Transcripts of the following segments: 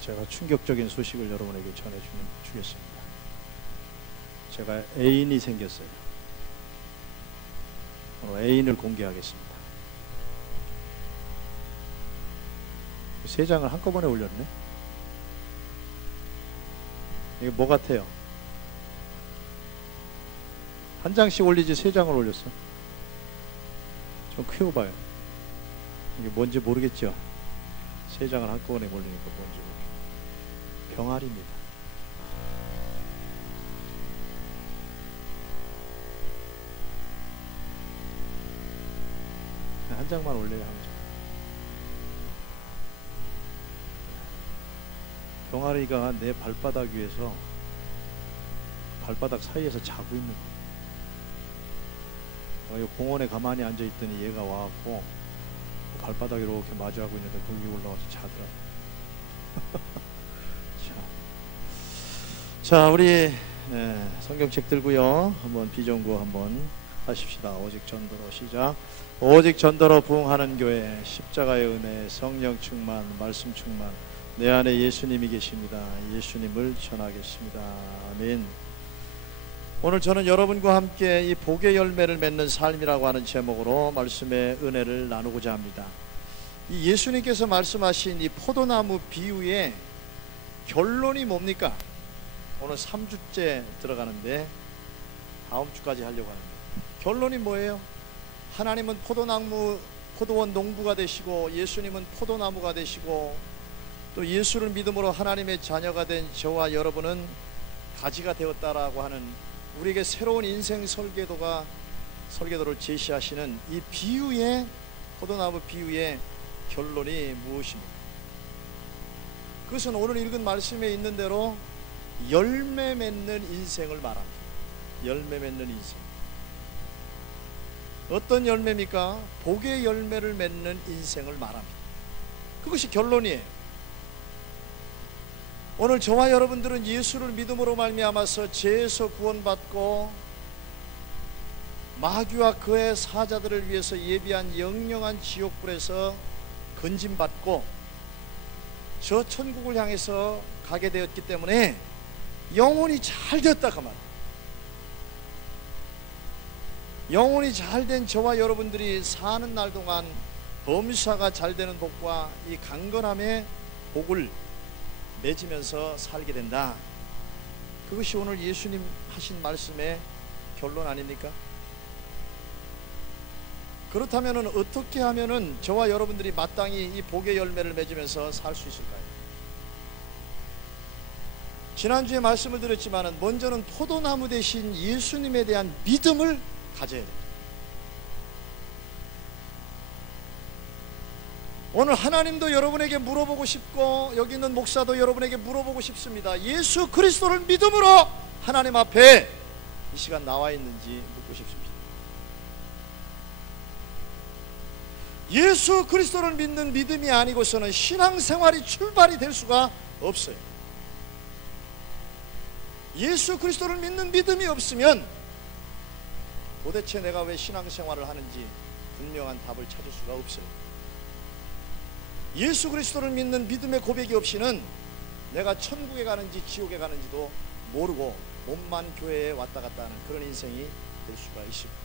제가 충격적인 소식을 여러분에게 전해주겠습니다. 제가 애인이 생겼어요. 오늘 애인을 공개하겠습니다. 세 장을 한꺼번에 올렸네. 이게 뭐 같아요? 한 장씩 올리지 세 장을 올렸어. 좀 키워봐요. 이게 뭔지 모르겠죠? 세 장을 한꺼번에 올리니까 뭔지 모르겠어요. 병아리입니다. 한 장만 올려요. 한 장. 병아리가 내 발바닥 위에서 발바닥 사이에서 자고 있는 거예요. 공원에 가만히 앉아있더니 얘가 와갖고 발바닥 이렇게 마주하고 있는데 거기 올라와서 자더라고. 자, 우리 성경책 들고요. 한번 비전구 한번 하십시다. 오직 전도로 시작. 오직 전도로 부흥하는 교회, 십자가의 은혜, 성령 충만, 말씀 충만, 내 안에 예수님이 계십니다. 예수님을 전하겠습니다. 아멘. 오늘 저는 여러분과 함께 이 복의 열매를 맺는 삶이라고 하는 제목으로 말씀의 은혜를 나누고자 합니다. 이 예수님께서 말씀하신 이 포도나무 비유의 결론이 뭡니까? 오늘 3주째 들어가는데 다음 주까지 하려고 합니다. 결론이 뭐예요? 하나님은 포도원 농부가 되시고 예수님은 포도나무가 되시고 또 예수를 믿음으로 하나님의 자녀가 된 저와 여러분은 가지가 되었다라고 하는 우리에게 새로운 인생 설계도를 제시하시는 이 비유의 포도나무 비유의 결론이 무엇입니까? 그것은 오늘 읽은 말씀에 있는 대로 열매 맺는 인생을 말합니다. 열매 맺는 인생. 어떤 열매입니까? 복의 열매를 맺는 인생을 말합니다. 그것이 결론이에요. 오늘 저와 여러분들은 예수를 믿음으로 말미암아서 죄에서 구원받고 마귀와 그의 사자들을 위해서 예비한 영영한 지옥불에서 건짐받고 저 천국을 향해서 가게 되었기 때문에 영혼이 잘 되었다 그 말이에요. 영혼이 잘된 저와 여러분들이 사는 날 동안 범사가 잘 되는 복과 이 강건함의 복을 맺으면서 살게 된다. 그것이 오늘 예수님 하신 말씀의 결론 아닙니까? 그렇다면 어떻게 하면 저와 여러분들이 마땅히 이 복의 열매를 맺으면서 살 수 있을까요? 지난주에 말씀을 드렸지만 먼저는 포도나무 대신 예수님에 대한 믿음을 가져야 됩니다. 오늘 하나님도 여러분에게 물어보고 싶고 여기 있는 목사도 여러분에게 물어보고 싶습니다. 예수 그리스도를 믿음으로 하나님 앞에 이 시간 나와 있는지 묻고 싶습니다. 예수 그리스도를 믿는 믿음이 아니고서는 신앙생활이 출발이 될 수가 없어요. 예수 그리스도를 믿는 믿음이 없으면 도대체 내가 왜 신앙생활을 하는지 분명한 답을 찾을 수가 없어요. 예수 그리스도를 믿는 믿음의 고백이 없이는 내가 천국에 가는지 지옥에 가는지도 모르고 몸만 교회에 왔다 갔다 하는 그런 인생이 될 수가 있습니다.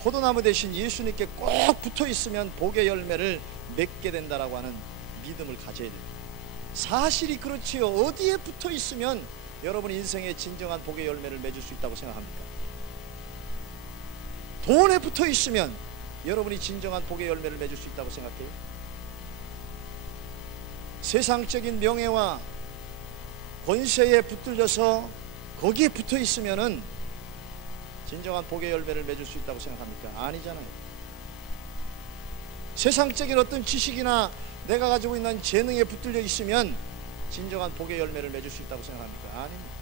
포도나무 대신 예수님께 꼭 붙어 있으면 복의 열매를 맺게 된다라고 하는 믿음을 가져야 됩니다. 사실이 그렇지요. 어디에 붙어 있으면 여러분 인생의 진정한 복의 열매를 맺을 수 있다고 생각합니까? 돈에 붙어 있으면 여러분이 진정한 복의 열매를 맺을 수 있다고 생각해요? 세상적인 명예와 권세에 붙들려서 거기에 붙어 있으면은 진정한 복의 열매를 맺을 수 있다고 생각합니까? 아니잖아요. 세상적인 어떤 지식이나 내가 가지고 있는 재능에 붙들려 있으면 진정한 복의 열매를 맺을 수 있다고 생각합니까? 아닙니다.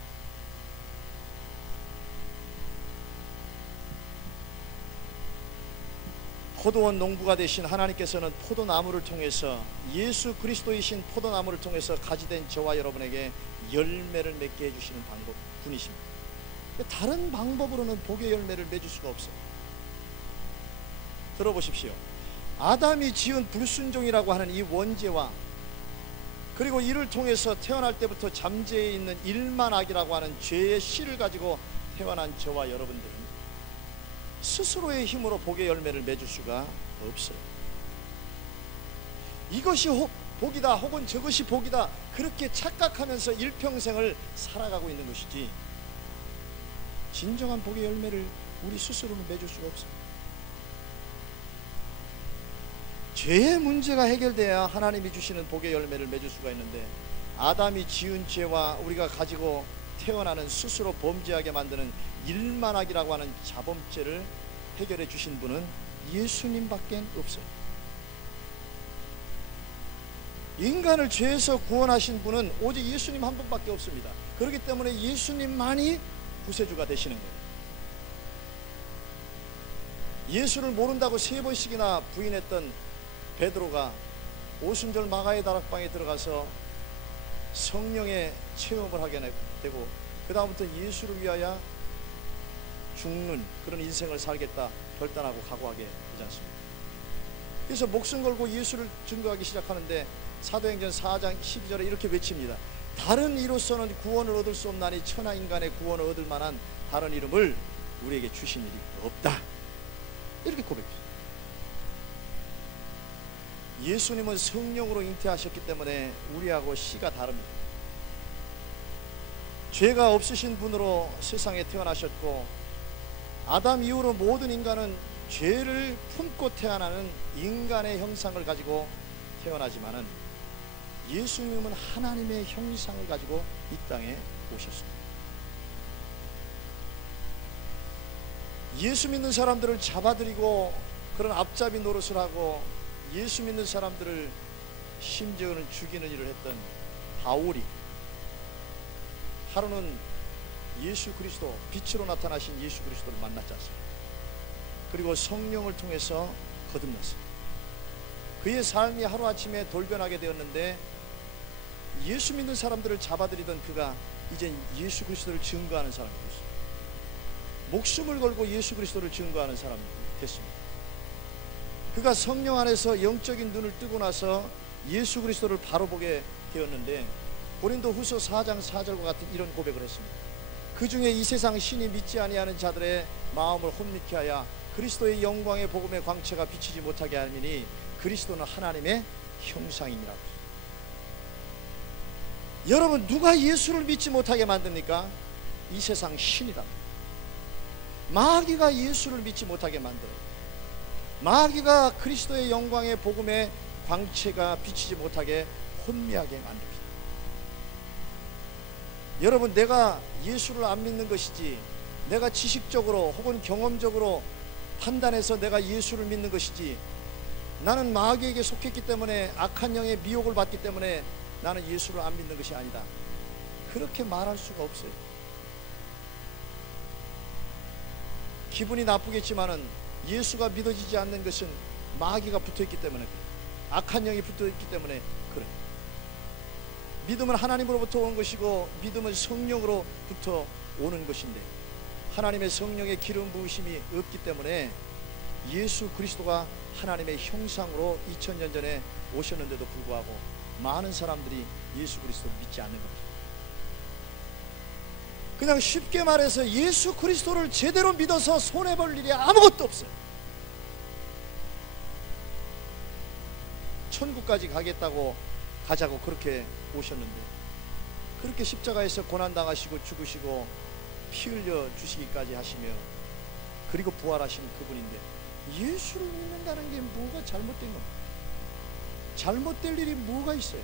포도원 농부가 되신 하나님께서는 포도나무를 통해서 예수 그리스도이신 포도나무를 통해서 가지된 저와 여러분에게 열매를 맺게 해주시는 분이십니다. 다른 방법으로는 복의 열매를 맺을 수가 없어요. 들어보십시오. 아담이 지은 불순종이라고 하는 이 원죄와, 그리고 이를 통해서 태어날 때부터 잠재해 있는 일만악이라고 하는 죄의 씨를 가지고 태어난 저와 여러분들은 스스로의 힘으로 복의 열매를 맺을 수가 없어요. 이것이 복이다 혹은 저것이 복이다 그렇게 착각하면서 일평생을 살아가고 있는 것이지, 진정한 복의 열매를 우리 스스로는 맺을 수가 없어요. 죄의 문제가 해결돼야 하나님이 주시는 복의 열매를 맺을 수가 있는데, 아담이 지은 죄와 우리가 가지고 태어나는 스스로 범죄하게 만드는 일만악이라고 하는 자범죄를 해결해 주신 분은 예수님밖에 없어요. 인간을 죄에서 구원하신 분은 오직 예수님 한 분밖에 없습니다. 그렇기 때문에 예수님만이 구세주가 되시는 거예요. 예수를 모른다고 3번씩이나 부인했던 베드로가 오순절 마가의 다락방에 들어가서 성령의 체험을 하게 되고, 그 다음부터 예수를 위하여 죽는 그런 인생을 살겠다 결단하고 각오하게 되지 않습니까? 그래서 목숨 걸고 예수를 증거하기 시작하는데 사도행전 4장 12절에 이렇게 외칩니다. 다른 이로서는 구원을 얻을 수 없나니 천하 인간의 구원을 얻을 만한 다른 이름을 우리에게 주신 일이 없다, 이렇게 고백했습니다. 예수님은 성령으로 잉태하셨기 때문에 우리하고 씨가 다릅니다. 죄가 없으신 분으로 세상에 태어나셨고, 아담 이후로 모든 인간은 죄를 품고 태어나는 인간의 형상을 가지고 태어나지만은 예수님은 하나님의 형상을 가지고 이 땅에 오셨습니다. 예수 믿는 사람들을 잡아들이고 그런 앞잡이 노릇을 하고 예수 믿는 사람들을 심지어는 죽이는 일을 했던 바울이 하루는 예수 그리스도, 빛으로 나타나신 예수 그리스도를 만났지 않습니까? 그리고 성령을 통해서 거듭났습니다. 그의 삶이 하루아침에 돌변하게 되었는데, 예수 믿는 사람들을 잡아들이던 그가 이제 예수 그리스도를 증거하는 사람이 됐습니다. 목숨을 걸고 예수 그리스도를 증거하는 사람이 됐습니다. 그가 성령 안에서 영적인 눈을 뜨고 나서 예수 그리스도를 바로 보게 되었는데, 고린도 후서 4장 4절과 같은 이런 고백을 했습니다. 그 중에 이 세상 신이 믿지 아니하는 자들의 마음을 혼미케 하여 그리스도의 영광의 복음의 광채가 비치지 못하게 하리니 그리스도는 하나님의 형상이니라고. 여러분, 누가 예수를 믿지 못하게 만듭니까? 이 세상 신이다. 마귀가 예수를 믿지 못하게 만들어요. 마귀가 그리스도의 영광의 복음의 광채가 비치지 못하게 혼미하게 만듭니다. 여러분, 내가 예수를 안 믿는 것이지, 내가 지식적으로 혹은 경험적으로 판단해서 내가 예수를 믿는 것이지, 나는 마귀에게 속했기 때문에 악한 영의 미혹을 받기 때문에 나는 예수를 안 믿는 것이 아니다, 그렇게 말할 수가 없어요. 기분이 나쁘겠지만은 예수가 믿어지지 않는 것은 마귀가 붙어있기 때문에 그래요. 악한 영이 붙어있기 때문에 그래요. 믿음은 하나님으로부터 오는 것이고 믿음은 성령으로부터 오는 것인데, 하나님의 성령의 기름 부으심이 없기 때문에 예수 그리스도가 하나님의 형상으로 2000년 전에 오셨는데도 불구하고 많은 사람들이 예수 그리스도를 믿지 않는 겁니다. 그냥 쉽게 말해서 예수 그리스도를 제대로 믿어서 손해볼 일이 아무것도 없어요. 천국까지 가자고 그렇게 오셨는데, 그렇게 십자가에서 고난당하시고 죽으시고 피 흘려 주시기까지 하시며 그리고 부활하시는 그분인데, 예수를 믿는다는 게 뭐가 잘못된 겁니까? 잘못될 일이 뭐가 있어요?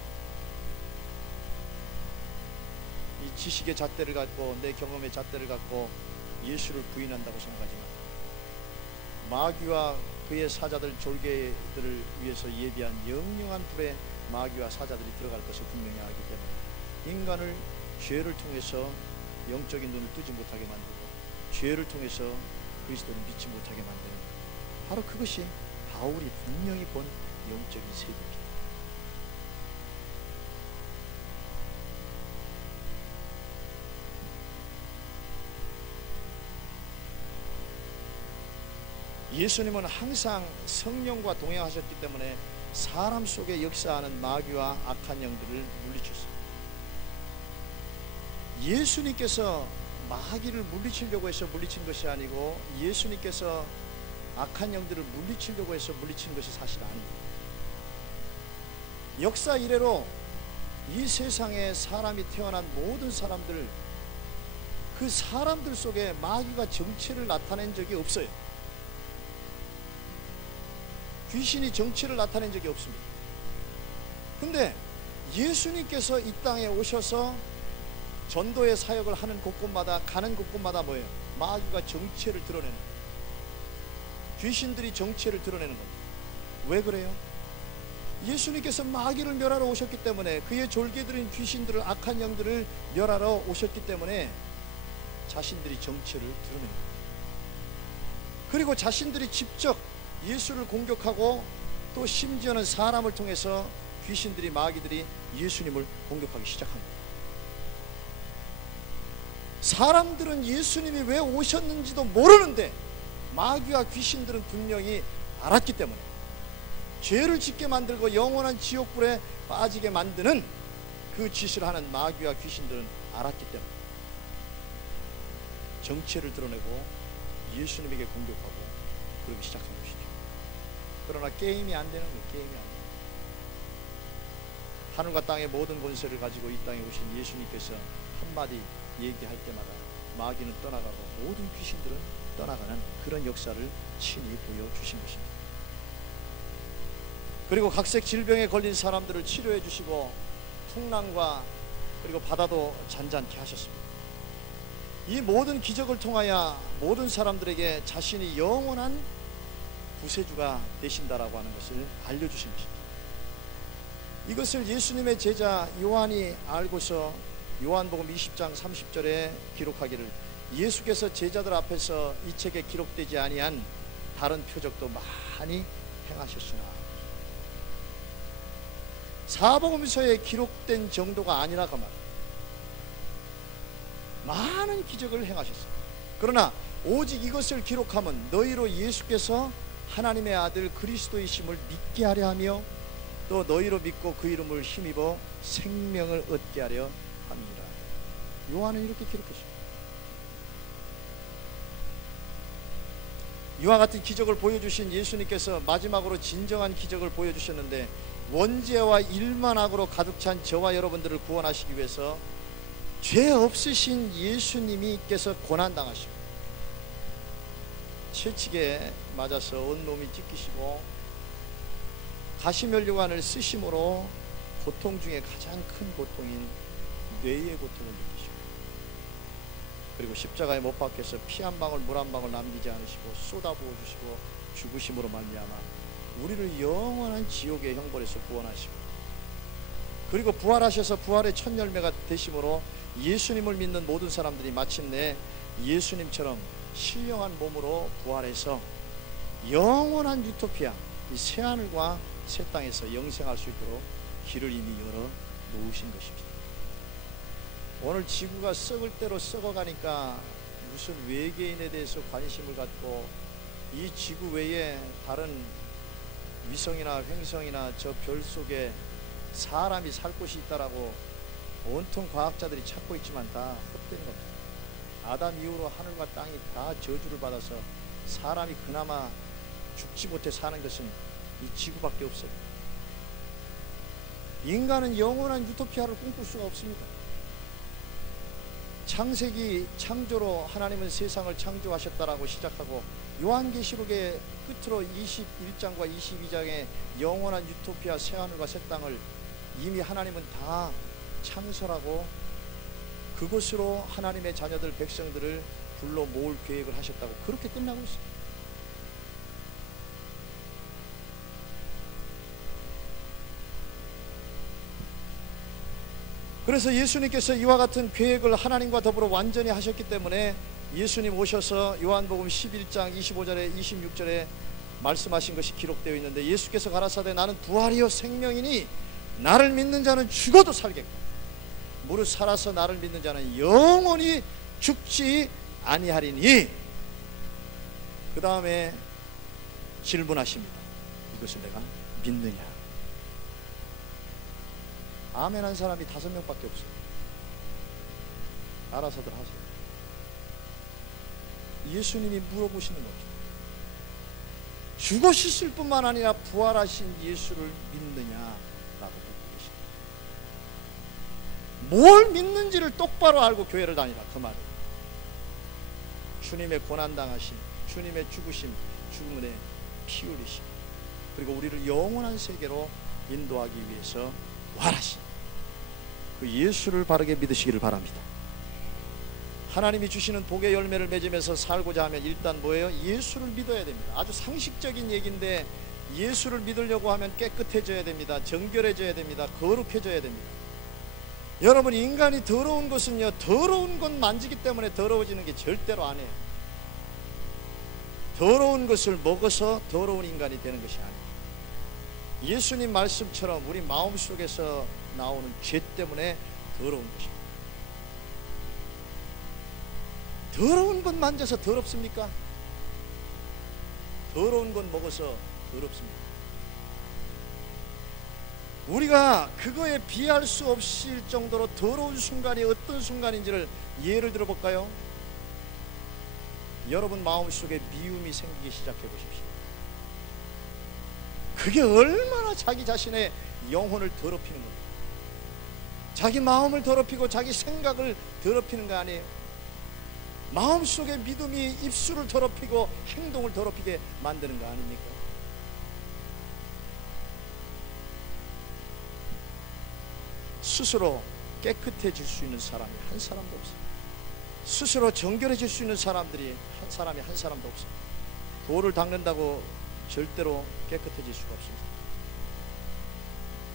이 지식의 잣대를 갖고, 내 경험의 잣대를 갖고 예수를 부인한다고 생각하지만, 마귀와 그의 사자들, 졸개들을 위해서 예비한 영영한 불에 마귀와 사자들이 들어갈 것을 분명히 알기 때문에 인간을 죄를 통해서 영적인 눈을 뜨지 못하게 만들고 죄를 통해서 그리스도를 믿지 못하게 만드는, 바로 그것이 바울이 분명히 본 영적인 세계입니다. 예수님은 항상 성령과 동행하셨기 때문에 사람 속에 역사하는 마귀와 악한 영들을 물리쳤습니다. 예수님께서 마귀를 물리치려고 해서 물리친 것이 아니고 예수님께서 악한 영들을 물리치려고 해서 물리친 것이 사실 아닙니다. 역사 이래로 이 세상에 사람이 태어난 모든 사람들, 그 사람들 속에 마귀가 정체를 나타낸 적이 없어요. 귀신이 정체를 나타낸 적이 없습니다. 근데 예수님께서 이 땅에 오셔서 전도의 사역을 하는 곳곳마다, 가는 곳곳마다 뭐예요? 마귀가 정체를 드러내는 거예요. 귀신들이 정체를 드러내는 겁니다. 왜 그래요? 예수님께서 마귀를 멸하러 오셨기 때문에, 그의 졸개들인 귀신들을, 악한 영들을 멸하러 오셨기 때문에 자신들이 정체를 드러내는 거예요. 그리고 자신들이 직접 예수를 공격하고, 또 심지어는 사람을 통해서 귀신들이, 마귀들이 예수님을 공격하기 시작한 거예요. 사람들은 예수님이 왜 오셨는지도 모르는데 마귀와 귀신들은 분명히 알았기 때문에, 죄를 짓게 만들고 영원한 지옥불에 빠지게 만드는 그 짓을 하는 마귀와 귀신들은 알았기 때문에 정체를 드러내고 예수님에게 공격하고 그러기 시작한 것이죠. 그러나 게임이 안 되는 거예요. 게임이 안 돼요. 하늘과 땅의 모든 권세를 가지고 이 땅에 오신 예수님께서 한마디 얘기할 때마다 마귀는 떠나가고 모든 귀신들은 떠나가는 그런 역사를 친히 보여주신 것입니다. 그리고 각색 질병에 걸린 사람들을 치료해 주시고 풍랑과 그리고 바다도 잔잔케 하셨습니다. 이 모든 기적을 통하여 모든 사람들에게 자신이 영원한 구세주가 되신다라고 하는 것을 알려주신 것입니다. 이것을 예수님의 제자 요한이 알고서 요한복음 20장 30절에 기록하기를, 예수께서 제자들 앞에서 이 책에 기록되지 아니한 다른 표적도 많이 행하셨으나, 사복음서에 기록된 정도가 아니라 그 말, 많은 기적을 행하셨어요. 그러나 오직 이것을 기록하면 너희로 예수께서 하나님의 아들 그리스도이심을 믿게 하려 하며, 또 너희로 믿고 그 이름을 힘입어 생명을 얻게 하려 합니다. 요한은 이렇게 기록했습니다. 이와 같은 기적을 보여주신 예수님께서 마지막으로 진정한 기적을 보여주셨는데, 원죄와 일만악으로 가득 찬 저와 여러분들을 구원하시기 위해서 죄 없으신 예수님께서 고난당하시고 채찍에 맞아서 온몸이 찢기시고 가시면류관을 쓰심으로 고통 중에 가장 큰 고통인 뇌의 고통을 느끼시고, 그리고 십자가에 못 박혀서 피 한 방울 물 한 방울 남기지 않으시고 쏟아부어 주시고 죽으심으로 말미암아 우리를 영원한 지옥의 형벌에서 구원하시고, 그리고 부활하셔서 부활의 첫 열매가 되심으로 예수님을 믿는 모든 사람들이 마침내 예수님처럼 신령한 몸으로 부활해서 영원한 유토피아, 이 새하늘과 새 땅에서 영생할 수 있도록 길을 이미 열어 놓으신 것입니다. 오늘 지구가 썩을 대로 썩어가니까 무슨 외계인에 대해서 관심을 갖고 이 지구 외에 다른 위성이나 횡성이나 저 별 속에 사람이 살 곳이 있다라고 온통 과학자들이 찾고 있지만 다 헛된 겁니다. 아담 이후로 하늘과 땅이 다 저주를 받아서 사람이 그나마 죽지 못해 사는 것은 이 지구밖에 없어요. 인간은 영원한 유토피아를 꿈꿀 수가 없습니다. 창세기 창조로 하나님은 세상을 창조하셨다라고 시작하고, 요한계시록의 끝으로 21장과 22장의 영원한 유토피아 새하늘과 새 땅을 이미 하나님은 다 창설하고 그곳으로 하나님의 자녀들, 백성들을 불러 모을 계획을 하셨다고 그렇게 끝나고 있습니다. 그래서 예수님께서 이와 같은 계획을 하나님과 더불어 완전히 하셨기 때문에 예수님 오셔서 요한복음 11장 25절에 26절에 말씀하신 것이 기록되어 있는데, 예수께서 가라사대 나는 부활이요 생명이니 나를 믿는 자는 죽어도 살겠고 무릇 살아서 나를 믿는 자는 영원히 죽지 아니하리니, 그 다음에 질문하십니다. 이것을 내가 믿느냐? 아멘 한 사람이 5명밖에 없어요. 알아서들 하세요. 예수님이 물어보시는 겁니다. 죽으셨을 뿐만 아니라 부활하신 예수를 믿느냐라고 묻고 계십니다. 뭘 믿는지를 똑바로 알고 교회를 다니라, 그 말이에요. 주님의 고난당하심, 주님의 죽으심, 죽음의 피 흘리심, 그리고 우리를 영원한 세계로 인도하기 위해서 부활하신 그 예수를 바르게 믿으시기를 바랍니다. 하나님이 주시는 복의 열매를 맺으면서 살고자 하면 일단 뭐예요? 예수를 믿어야 됩니다. 아주 상식적인 얘기인데 예수를 믿으려고 하면 깨끗해져야 됩니다. 정결해져야 됩니다. 거룩해져야 됩니다. 여러분, 인간이 더러운 것은요, 더러운 것 만지기 때문에 더러워지는 게 절대로 아니에요. 더러운 것을 먹어서 더러운 인간이 되는 것이 아니에요. 예수님 말씀처럼 우리 마음속에서 나오는 죄 때문에 더러운 것입니다. 더러운 것 만져서 더럽습니까? 더러운 것 먹어서 더럽습니다. 우리가 그거에 비할 수 없을 정도로 더러운 순간이 어떤 순간인지를 예를 들어 볼까요? 여러분 마음속에 미움이 생기기 시작해 보십시오. 그게 얼마나 자기 자신의 영혼을 더럽히는 겁니다. 자기 마음을 더럽히고 자기 생각을 더럽히는 거 아니에요? 마음속에 믿음이 입술을 더럽히고 행동을 더럽히게 만드는 거 아닙니까? 스스로 깨끗해질 수 있는 사람이 한 사람도 없어요. 스스로 정결해질 수 있는 사람들이 한 사람이 한 사람도 없어요. 돌을 닦는다고 절대로 깨끗해질 수가 없습니다.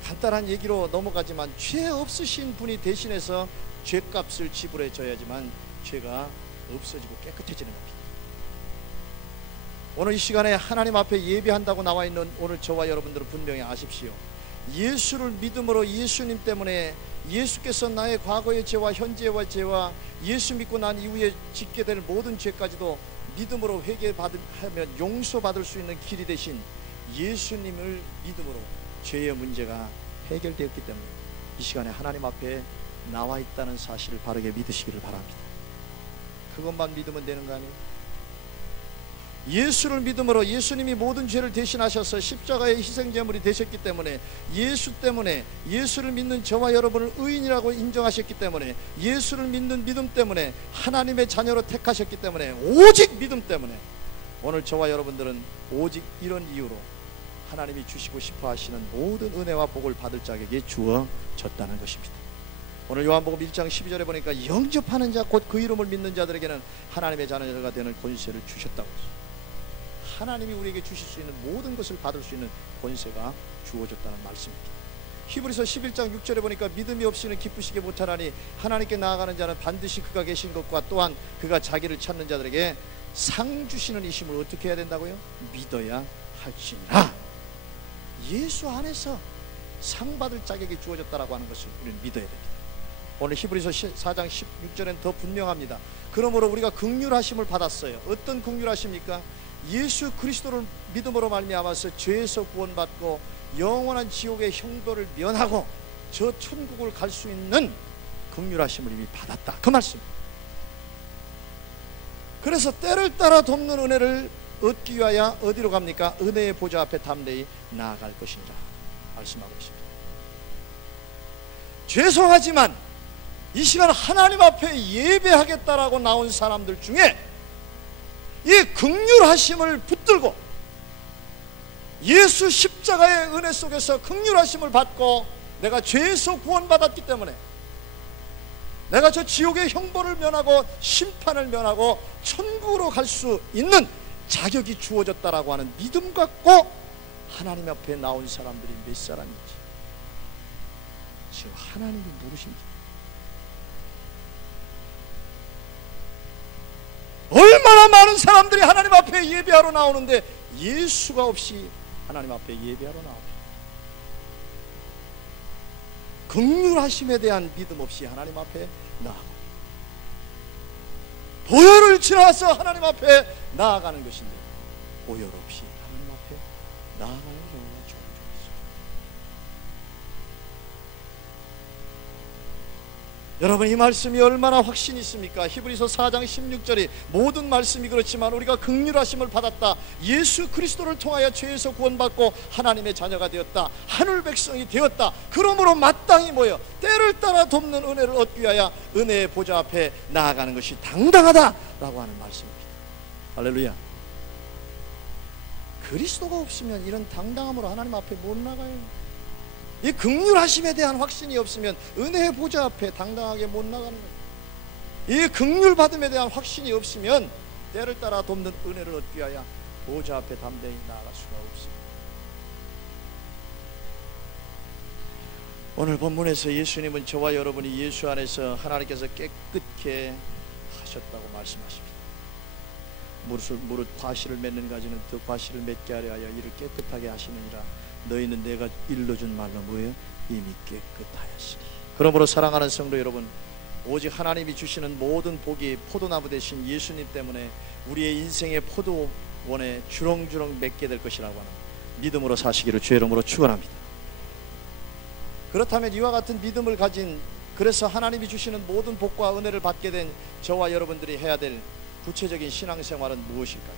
간단한 얘기로 넘어가지만 죄 없으신 분이 대신해서 죄값을 지불해 줘야지만 죄가 없어지고 깨끗해지는 겁니다. 오늘 이 시간에 하나님 앞에 예배한다고 나와 있는 오늘 저와 여러분들은 분명히 아십시오. 예수를 믿음으로 예수님 때문에 예수께서 나의 과거의 죄와 현재의 죄와 예수 믿고 난 이후에 짓게 될 모든 죄까지도 믿음으로 회개하면 용서받을 수 있는 길이 되신 예수님을 믿음으로 죄의 문제가 해결되었기 때문에 이 시간에 하나님 앞에 나와 있다는 사실을 바르게 믿으시기를 바랍니다. 그것만 믿으면 되는 거 아니에요? 예수를 믿음으로 예수님이 모든 죄를 대신하셔서 십자가의 희생제물이 되셨기 때문에 예수 때문에 예수를 믿는 저와 여러분을 의인이라고 인정하셨기 때문에 예수를 믿는 믿음 때문에 하나님의 자녀로 택하셨기 때문에 오직 믿음 때문에 오늘 저와 여러분들은 오직 이런 이유로 하나님이 주시고 싶어 하시는 모든 은혜와 복을 받을 자에게 주어졌다는 것입니다. 오늘 요한복음 1장 12절에 보니까 영접하는 자 곧 그 이름을 믿는 자들에게는 하나님의 자녀가 되는 권세를 주셨다고 했어요. 하나님이 우리에게 주실 수 있는 모든 것을 받을 수 있는 권세가 주어졌다는 말씀입니다. 히브리서 11장 6절에 보니까 믿음이 없이는 기쁘시게 못하나니 하나님께 나아가는 자는 반드시 그가 계신 것과 또한 그가 자기를 찾는 자들에게 상 주시는 이심을 어떻게 해야 된다고요? 믿어야 할지니라. 예수 안에서 상 받을 자격이 주어졌다라고 하는 것을 우리는 믿어야 됩니다. 오늘 히브리서 4장 16절엔 더 분명합니다. 그러므로 우리가 긍휼하심을 받았어요. 어떤 긍휼하십니까? 예수 그리스도를 믿음으로 말미암아서 죄에서 구원받고 영원한 지옥의 형벌을 면하고 저 천국을 갈 수 있는 긍휼하심을 이미 받았다, 그 말씀입니다. 그래서 때를 따라 돕는 은혜를 얻기 위하여 어디로 갑니까? 은혜의 보좌 앞에 담대히 나아갈 것이니라 말씀하고 있습니다. 죄송하지만 이 시간 하나님 앞에 예배하겠다라고 나온 사람들 중에 이 긍휼하심을 붙들고 예수 십자가의 은혜 속에서 긍휼하심을 받고 내가 죄에서 구원받았기 때문에 내가 저 지옥의 형벌을 면하고 심판을 면하고 천국으로 갈 수 있는 자격이 주어졌다라고 하는 믿음 갖고 하나님 앞에 나온 사람들이 몇 사람인지 지금 하나님이 모르십니다. 얼마나 많은 사람들이 하나님 앞에 예배하러 나오는데 예수가 없이 하나님 앞에 예배하러 나옵니다. 긍휼하심에 대한 믿음 없이 하나님 앞에 나아가고 보혈을 지나서 하나님 앞에 나아가는 것인데 보혈 없이 하나님 나아가는 경우가 종종 있습니다. 여러분, 이 말씀이 얼마나 확신이 있습니까? 히브리서 4장 16절이 모든 말씀이 그렇지만 우리가 긍휼하심을 받았다, 예수 그리스도를 통하여 죄에서 구원받고 하나님의 자녀가 되었다, 하늘 백성이 되었다, 그러므로 마땅히 뭐예요? 때를 따라 돕는 은혜를 얻기 위하여 은혜의 보좌 앞에 나아가는 것이 당당하다라고 하는 말씀입니다. 할렐루야. 그리스도가 없으면 이런 당당함으로 하나님 앞에 못 나가요. 이 긍휼하심에 대한 확신이 없으면 은혜의 보좌 앞에 당당하게 못 나가는 거예요. 이 긍휼 받음에 대한 확신이 없으면 때를 따라 돕는 은혜를 얻기 위하여 보좌 앞에 담대히 나아갈 수가 없습니다. 오늘 본문에서 예수님은 저와 여러분이 예수 안에서 하나님께서 깨끗게 하셨다고 말씀하십니다. 무릇 과실을 맺는 가지는 더 과실을 맺게 하려 하여 이를 깨끗하게 하시느니라. 너희는 내가 일러준 말로 뭐예요? 이미 깨끗하였으니. 그러므로 사랑하는 성도 여러분, 오직 하나님이 주시는 모든 복이 포도나무 되신 예수님 때문에 우리의 인생의 포도원에 주렁주렁 맺게 될 것이라고 하는 믿음으로 사시기를 주의 이름으로 축원합니다. 그렇다면 이와 같은 믿음을 가진, 그래서 하나님이 주시는 모든 복과 은혜를 받게 된 저와 여러분들이 해야 될 구체적인 신앙생활은 무엇일까요?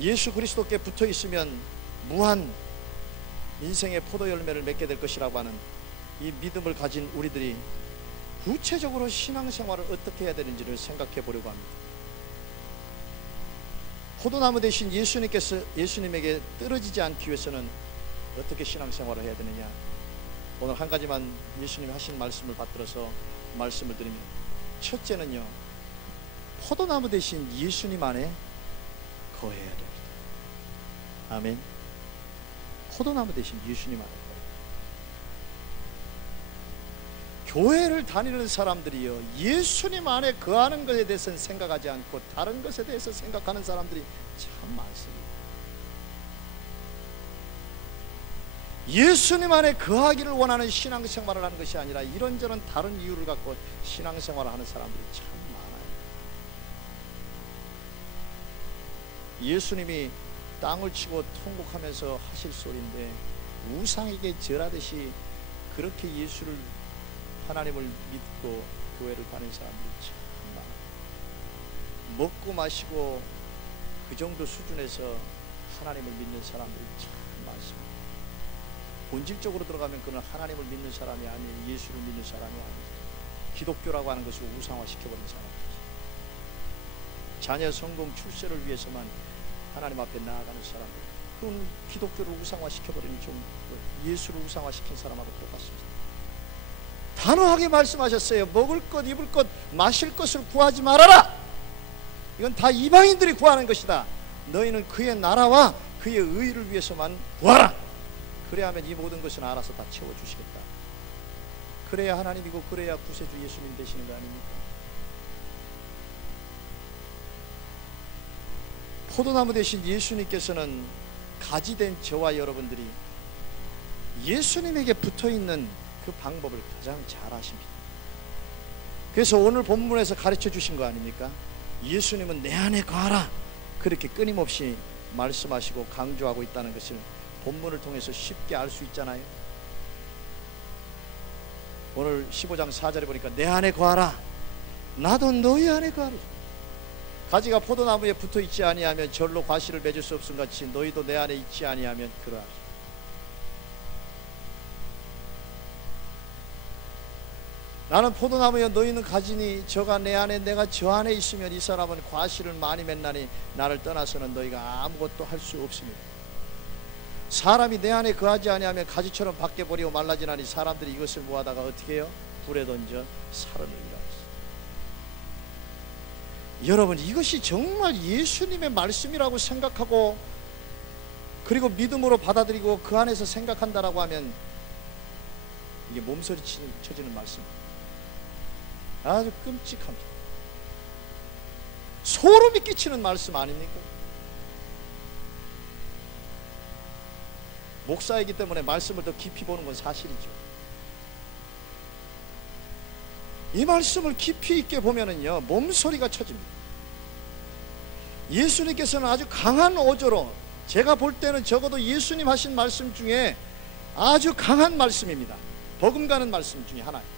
예수 그리스도께 붙어 있으면 무한 인생의 포도 열매를 맺게 될 것이라고 하는 이 믿음을 가진 우리들이 구체적으로 신앙생활을 어떻게 해야 되는지를 생각해 보려고 합니다. 포도나무 대신 예수님에게 떨어지지 않기 위해서는 어떻게 신앙생활을 해야 되느냐? 오늘 한 가지만 예수님이 하신 말씀을 받들어서 말씀을 드리면, 첫째는요, 포도나무 대신 예수님 안에 거해야 됩니다. 아멘. 포도나무 대신 예수님 안에 거해야. 교회를 다니는 사람들이요, 예수님 안에 거하는 것에 대해서는 생각하지 않고 다른 것에 대해서 생각하는 사람들이 참 많습니다. 예수님 안에 거하기를 원하는 신앙생활을 하는 것이 아니라 이런저런 다른 이유를 갖고 신앙생활을 하는 사람들이 참 많아요. 예수님이 땅을 치고 통곡하면서 하실 소리인데 우상에게 절하듯이 그렇게 예수를, 하나님을 믿고 교회를 다니는 사람들이 참 많아요. 먹고 마시고 그 정도 수준에서 하나님을 믿는 사람들이 참 많습니다. 본질적으로 들어가면 그는 하나님을 믿는 사람이 아니에요. 예수를 믿는 사람이 아니에요. 기독교라고 하는 것을 우상화시켜버린 사람이죠. 자녀 성공 출세를 위해서만 하나님 앞에 나아가는 사람들, 그건 기독교를 우상화시켜버리는, 좀 예수를 우상화시킨 사람하고 똑같습니다. 단호하게 말씀하셨어요. 먹을 것, 입을 것, 마실 것을 구하지 말아라. 이건 다 이방인들이 구하는 것이다. 너희는 그의 나라와 그의 의를 위해서만 구하라. 그래야 하면 이 모든 것은 알아서 다 채워주시겠다. 그래야 하나님이고 그래야 구세주 예수님 되시는 거 아닙니까? 포도나무 대신 예수님께서는 가지된 저와 여러분들이 예수님에게 붙어있는 그 방법을 가장 잘 아십니다. 그래서 오늘 본문에서 가르쳐 주신 거 아닙니까? 예수님은 내 안에 거하라, 그렇게 끊임없이 말씀하시고 강조하고 있다는 것을 본문을 통해서 쉽게 알 수 있잖아요. 오늘 15장 4절에 보니까 내 안에 거하라, 나도 너희 안에 거하라. 가지가 포도나무에 붙어 있지 아니하면 절로 과실을 맺을 수 없음 같이 너희도 내 안에 있지 아니하면 그러하라. 나는 포도나무여 너희는 가지니 저가 내 안에 내가 저 안에 있으면 이 사람은 과실을 많이 맺나니 나를 떠나서는 너희가 아무것도 할 수 없습니다. 사람이 내 안에 거하지 아니하면 가지처럼 밖에 버리고 말라지나니 사람들이 이것을 모아다가 어떻게 해요? 불에 던져 살아내리라. 여러분, 이것이 정말 예수님의 말씀이라고 생각하고 그리고 믿음으로 받아들이고 그 안에서 생각한다라고 하면 이게 몸서리 쳐지는 말씀입니다. 아주 끔찍합니다. 소름이 끼치는 말씀 아닙니까? 목사이기 때문에 말씀을 더 깊이 보는 건 사실이죠. 이 말씀을 깊이 있게 보면은요, 몸소리가 쳐집니다. 예수님께서는 아주 강한 어조로 제가 볼 때는 적어도 예수님 하신 말씀 중에 아주 강한 말씀입니다. 버금가는 말씀 중에 하나예요.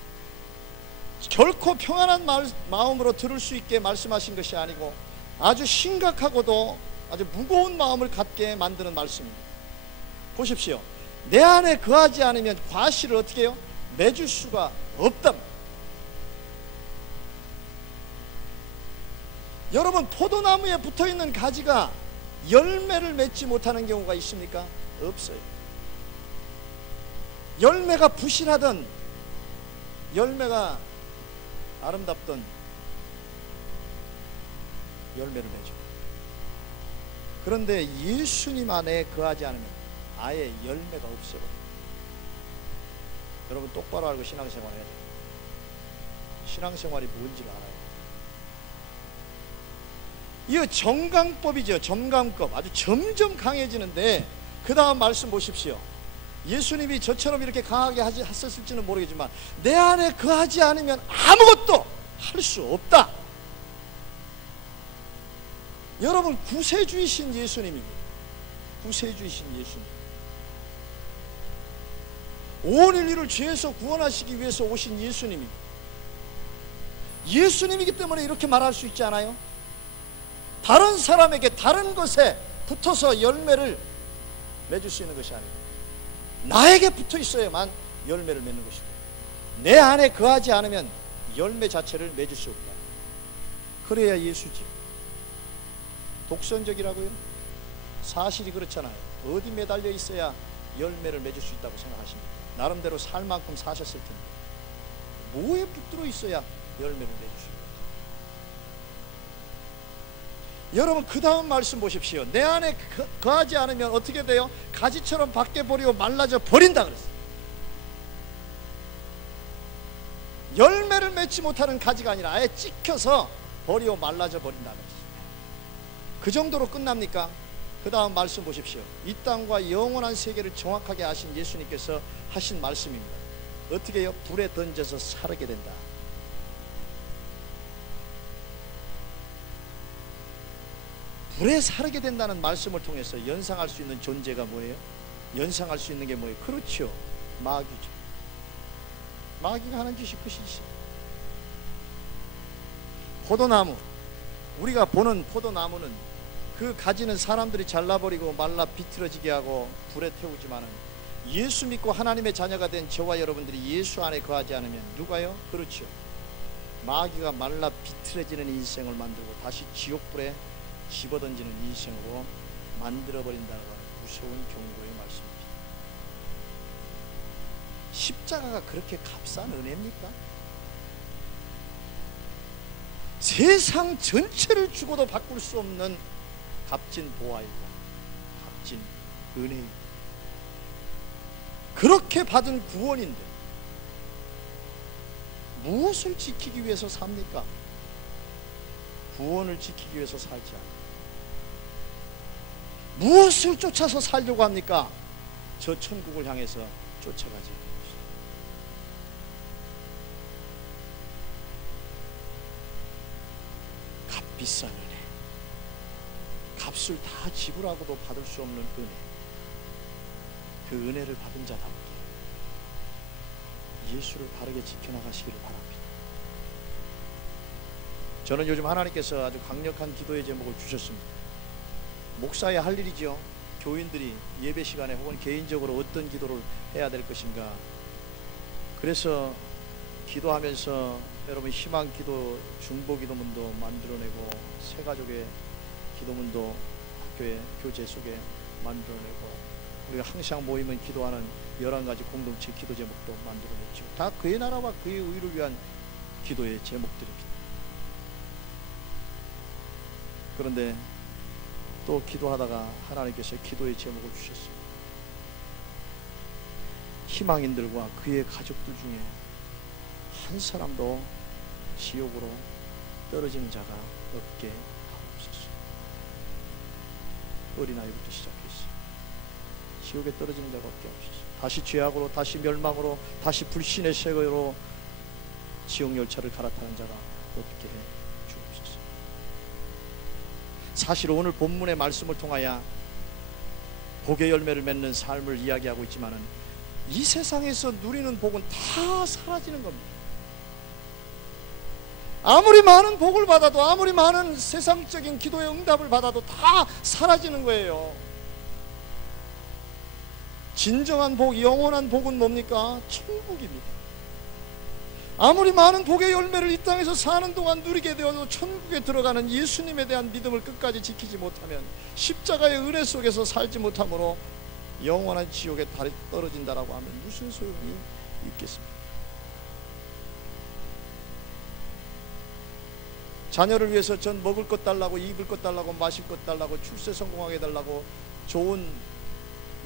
결코 평안한 마음으로 들을 수 있게 말씀하신 것이 아니고 아주 심각하고도 아주 무거운 마음을 갖게 만드는 말씀입니다. 보십시오. 내 안에 거하지 않으면 과실을 어떻게 해요? 맺을 수가 없답니다. 여러분, 포도나무에 붙어있는 가지가 열매를 맺지 못하는 경우가 있습니까? 없어요. 열매가 부실하던, 열매가 아름답던 열매를 맺죠. 그런데 예수님 안에 거하지 않으면 아예 열매가 없어요. 여러분, 똑바로 알고 신앙생활 해야 돼요. 신앙생활이 뭔지를 알아요. 이거 정강법이죠. 정강법. 아주 점점 강해지는데, 그 다음 말씀 보십시오. 예수님이 저처럼 이렇게 강하게 하셨을지는 모르겠지만 내 안에 거하지 않으면 아무것도 할 수 없다. 여러분, 구세주이신 예수님입니다. 구세주이신 예수님. 온 인류를 죄에서 구원하시기 위해서 오신 예수님입니다. 예수님이기 때문에 이렇게 말할 수 있지 않아요? 다른 사람에게, 다른 것에 붙어서 열매를 맺을 수 있는 것이 아니고 나에게 붙어 있어야만 열매를 맺는 것이고, 내 안에 거하지 않으면 열매 자체를 맺을 수 없다. 그래야 예수지. 독선적이라고요? 사실이 그렇잖아요. 어디 매달려 있어야 열매를 맺을 수 있다고 생각하십니까? 나름대로 살 만큼 사셨을 텐데 뭐에 붙들어 있어야 열매를 맺을 수 있다. 여러분, 그 다음 말씀 보십시오. 내 안에 거하지 않으면 어떻게 돼요? 가지처럼 밖에 버리고 말라져 버린다 그랬어요. 열매를 맺지 못하는 가지가 아니라 아예 찍혀서 버리고 말라져 버린다 그랬어요. 그 정도로 끝납니까? 그 다음 말씀 보십시오. 이 땅과 영원한 세계를 정확하게 아신 예수님께서 하신 말씀입니다. 어떻게 해요? 불에 던져서 사르게 된다. 불에 사르게 된다는 말씀을 통해서 연상할 수 있는 존재가 뭐예요? 연상할 수 있는 게 뭐예요? 그렇죠, 마귀죠. 마귀가 하는 짓이 끝이지. 포도나무, 우리가 보는 포도나무는 그 가지는 사람들이 잘라버리고 말라 비틀어지게 하고 불에 태우지만은, 예수 믿고 하나님의 자녀가 된 저와 여러분들이 예수 안에 거하지 않으면 누가요? 그렇죠, 마귀가 말라 비틀어지는 인생을 만들고 다시 지옥불에 집어던지는 인생으로 만들어버린다는 무서운 경고의 말씀입니다. 십자가가 그렇게 값싼 은혜입니까? 세상 전체를 주고도 바꿀 수 없는 값진 보화이고 값진 은혜입니다. 그렇게 받은 구원인데 무엇을 지키기 위해서 삽니까? 구원을 지키기 위해서 살지 않아요. 무엇을 쫓아서 살려고 합니까? 저 천국을 향해서 쫓아가지. 값비싼 은혜, 값을 다 지불하고도 받을 수 없는 은혜, 그 은혜를 받은 자답게 예수를 바르게 지켜나가시기를 바랍니다. 저는 요즘 하나님께서 아주 강력한 기도의 제목을 주셨습니다. 목사의 할 일이죠. 교인들이 예배 시간에 혹은 개인적으로 어떤 기도를 해야 될 것인가. 그래서 기도하면서 여러분 희망 기도, 중보 기도문도 만들어내고 새가족의 기도문도 학교의 교재 속에 만들어내고, 우리가 항상 모이면 기도하는 11가지 공동체 기도 제목도 만들어냈죠. 다 그의 나라와 그의 의를 위한 기도의 제목들입니다. 그런데 또 기도하다가 하나님께서 기도의 제목을 주셨습니다. 희망인들과 그의 가족들 중에 한 사람도 지옥으로 떨어지는 자가 없게 하옵소서. 어린아이부터 시작했어요. 지옥에 떨어지는 자가 없게 하옵소서. 다시 죄악으로, 다시 멸망으로, 다시 불신의 세계로 지옥 열차를 갈아타는 자가 없게 해 주옵소서. 사실 오늘 본문의 말씀을 통하여 복의 열매를 맺는 삶을 이야기하고 있지만은 이 세상에서 누리는 복은 다 사라지는 겁니다. 아무리 많은 복을 받아도, 아무리 많은 세상적인 기도의 응답을 받아도 다 사라지는 거예요. 진정한 복, 영원한 복은 뭡니까? 천국입니다. 아무리 많은 복의 열매를 이 땅에서 사는 동안 누리게 되어도 천국에 들어가는 예수님에 대한 믿음을 끝까지 지키지 못하면, 십자가의 은혜 속에서 살지 못함으로 영원한 지옥에 달이 떨어진다라고 하면 무슨 소용이 있겠습니까? 자녀를 위해서 전 먹을 것 달라고, 입을 것 달라고, 마실 것 달라고, 출세 성공하게 달라고, 좋은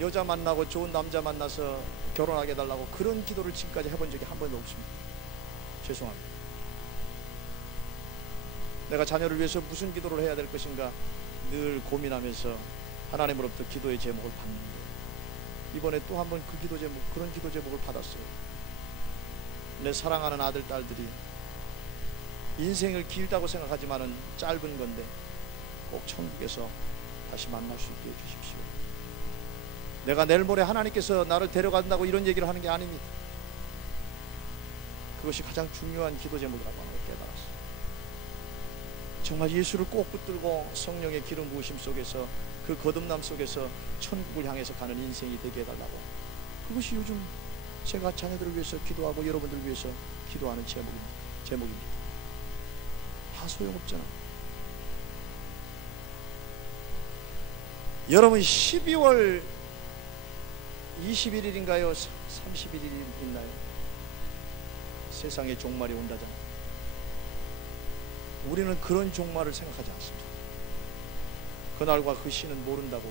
여자 만나고 좋은 남자 만나서 결혼하게 달라고 그런 기도를 지금까지 해본 적이 한 번도 없습니다. 죄송합니다. 내가 자녀를 위해서 무슨 기도를 해야 될 것인가 늘 고민하면서 하나님으로부터 기도의 제목을 받는 거예요. 이번에 또 한 번 그 기도 제목, 그런 기도 제목을 받았어요. 내 사랑하는 아들, 딸들이 인생을 길다고 생각하지만은 짧은 건데 꼭 천국에서 다시 만날 수 있게 해주십시오. 내가 내일 모레 하나님께서 나를 데려간다고 이런 얘기를 하는 게 아닙니다. 그것이 가장 중요한 기도 제목이라고 하는 걸 깨달았어요. 정말 예수를 꼭 붙들고 성령의 기름 부으심 속에서, 그 거듭남 속에서 천국을 향해서 가는 인생이 되게 해달라고. 그것이 요즘 제가 자녀들을 위해서 기도하고 여러분들을 위해서 기도하는 제목입니다. 다 소용없잖아. 여러분 12월 21일인가요? 31일 있나요? 세상에 종말이 온다잖아요. 우리는 그런 종말을 생각하지 않습니다. 그날과 그 시는 모른다고,